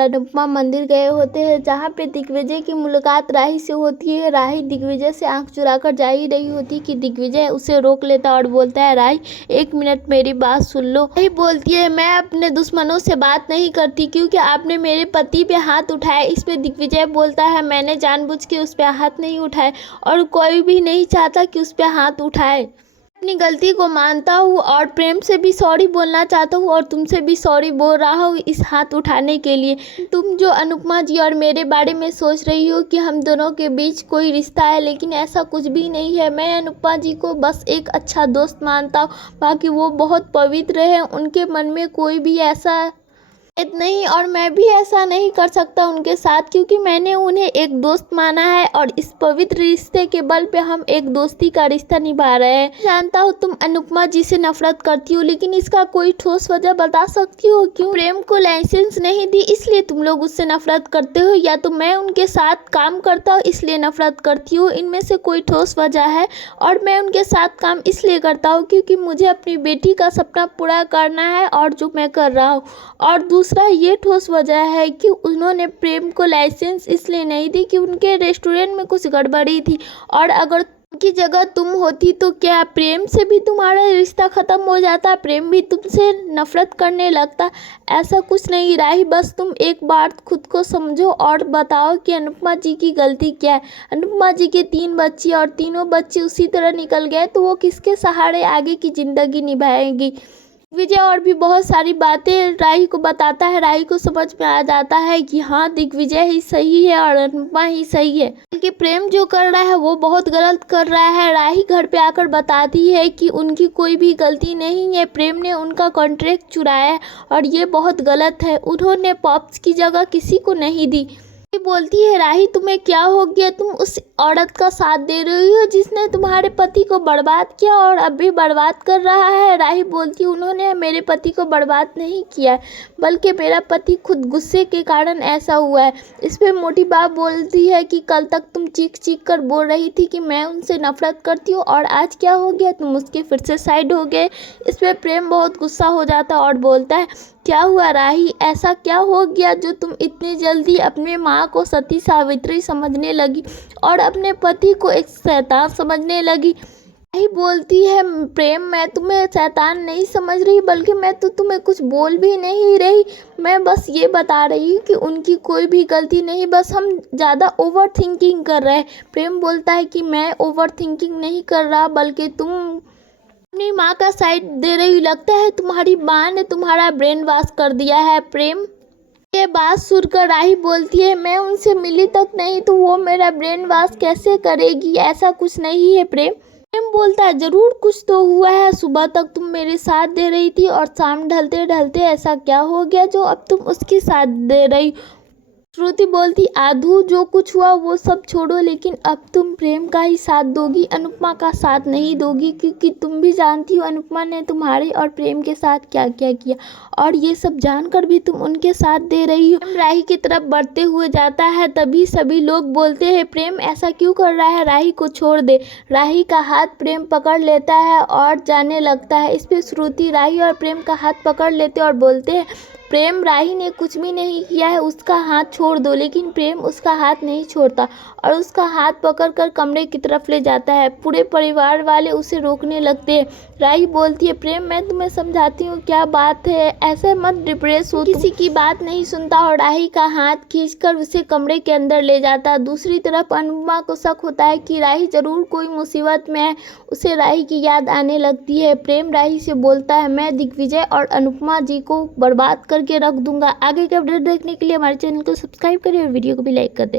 अनुपमा मंदिर गए होते हैं, जहाँ पे दिग्विजय की मुलाकात राही से होती है। राही दिग्विजय से आंख चुराकर जा ही रही होती कि दिग्विजय उसे रोक लेता और बोलता है, राही 1 मिनट मेरी बात सुन लो। राही बोलती है, मैं अपने दुश्मनों से बात नहीं करती क्योंकि आपने मेरे पति पे हाथ उठाया। इस पे दिग्विजय बोलता है, मैंने जानबूझ के उस पर हाथ नहीं उठाए और कोई भी नहीं चाहता कि उस पर हाथ उठाए। अपनी गलती को मानता हूँ और प्रेम से भी सॉरी बोलना चाहता हूँ और तुमसे भी सॉरी बोल रहा हूँ इस हाथ उठाने के लिए। तुम जो अनुपमा जी और मेरे बारे में सोच रही हो कि हम दोनों के बीच कोई रिश्ता है, लेकिन ऐसा कुछ भी नहीं है। मैं अनुपमा जी को बस एक अच्छा दोस्त मानता हूँ, बाकी वो बहुत पवित्र है, उनके मन में कोई भी ऐसा नहीं और मैं भी ऐसा नहीं कर सकता उनके साथ, क्योंकि मैंने उन्हें एक दोस्त माना है और इस पवित्र रिश्ते के बल पे हम एक दोस्ती का रिश्ता निभा रहे हैं। जानता हूँ तुम अनुपमा जी से नफरत करती हो, लेकिन इसका कोई ठोस वजह बता सकती हो क्यों? प्रेम को लाइसेंस नहीं दी इसलिए तुम लोग उससे नफरत करते हो, या तो मैं उनके साथ काम करता हूँ इसलिए नफरत करती हो? इनमें से कोई ठोस वजह है। और मैं उनके साथ काम इसलिए करता हूँ क्योंकि मुझे अपनी बेटी का सपना पूरा करना है और जो मैं कर रहा हूँ। और दूसरा ये ठोस वजह है कि उन्होंने प्रेम को लाइसेंस इसलिए नहीं दी कि उनके रेस्टोरेंट में कुछ गड़बड़ी थी, और अगर उनकी जगह तुम होती तो क्या प्रेम से भी तुम्हारा रिश्ता ख़त्म हो जाता? प्रेम भी तुमसे नफरत करने लगता? ऐसा कुछ नहीं राही, बस तुम एक बार खुद को समझो और बताओ कि अनुपमा जी की गलती क्या है। अनुपमा जी के 3 बच्चे और तीनों बच्चे उसी तरह निकल गए तो वो किसके सहारे आगे की ज़िंदगी निभाएंगी? दिग्विजय और भी बहुत सारी बातें राही को बताता है। राही को समझ में आ जाता है कि हाँ, दिग्विजय ही सही है और अनुपमा ही सही है, बल्कि प्रेम जो कर रहा है वो बहुत गलत कर रहा है। राही घर पे आकर बताती है कि उनकी कोई भी गलती नहीं है, प्रेम ने उनका कॉन्ट्रैक्ट चुराया है और ये बहुत गलत है। उन्होंने पॉप्स की जगह किसी को नहीं दी। बोलती है, राही तुम्हें क्या हो गया? तुम उस औरत का साथ दे रही हो जिसने तुम्हारे पति को बर्बाद किया और अब भी बर्बाद कर रहा है। राही बोलती है, उन्होंने मेरे पति को बर्बाद नहीं किया है, बल्कि मेरा पति खुद गुस्से के कारण ऐसा हुआ है। इस पे मोटी बात बोलती है कि कल तक तुम चीख चीख कर बोल रही थी कि मैं उनसे नफरत करती हूँ और आज क्या हो गया, तुम उसके फिर से साइड हो गए। इस पे प्रेम बहुत गुस्सा हो जाता है और बोलता है, क्या हुआ राही, ऐसा क्या हो गया जो तुम इतनी जल्दी अपनी माँ को सती सावित्री समझने लगी और अपने पति को एक शैतान समझने लगी? राही बोलती है, प्रेम मैं तुम्हें शैतान नहीं समझ रही, बल्कि मैं तो तुम्हें कुछ बोल भी नहीं रही, मैं बस ये बता रही हूँ कि उनकी कोई भी गलती नहीं, बस हम ज़्यादा ओवर थिंकिंग कर रहे हैं। प्रेम बोलता है कि मैं ओवर थिंकिंग नहीं कर रहा, बल्कि तुम अपनी माँ का साइड दे रही, लगता है तुम्हारी माँ ने तुम्हारा ब्रेन वॉश कर दिया है। प्रेम ये बात सुनकर राही बोलती है, मैं उनसे मिली तक नहीं तो वो मेरा ब्रेन वॉश कैसे करेगी? ऐसा कुछ नहीं है। प्रेम बोलता है, जरूर कुछ तो हुआ है, सुबह तक तुम मेरे साथ दे रही थी और शाम ढलते ढलते ऐसा क्या हो गया जो अब तुम उसके साथ दे रही? श्रुति बोलती, आधू जो कुछ हुआ वो सब छोड़ो, लेकिन अब तुम प्रेम का ही साथ दोगी, अनुपमा का साथ नहीं दोगी, क्योंकि तुम भी जानती हो अनुपमा ने तुम्हारे और प्रेम के साथ क्या क्या किया, और ये सब जानकर भी तुम उनके साथ दे रही हो। राही की तरफ बढ़ते हुए जाता है, तभी सभी लोग बोलते हैं, प्रेम ऐसा क्यों कर रहा है, राही को छोड़ दे। राही का हाथ प्रेम पकड़ लेता है और जाने लगता है। इस पे श्रुति राही और प्रेम का हाथ पकड़ लेते और बोलते हैं, प्रेम राही ने कुछ भी नहीं किया है, उसका हाथ छोड़ दो। लेकिन प्रेम उसका हाथ नहीं छोड़ता और उसका हाथ पकड़कर कमरे की तरफ ले जाता है। पूरे परिवार वाले उसे रोकने लगते हैं। राही बोलती है, प्रेम मैं तुम्हें समझाती हूँ, क्या बात है, ऐसे मत डिप्रेस हो। किसी की बात नहीं सुनता और राही का हाथ खींचकर उसे कमरे के अंदर ले जाता है। दूसरी तरफ अनुपमा को शक होता है कि राही जरूर कोई मुसीबत में है, उसे राही की याद आने लगती है। प्रेम राही से बोलता है, मैं दिग्विजय और अनुपमा जी को बर्बाद करके रख दूंगा। आगे के अपडेट देखने के लिए हमारे चैनल को सब्सक्राइब करें और वीडियो को भी लाइक कर दें।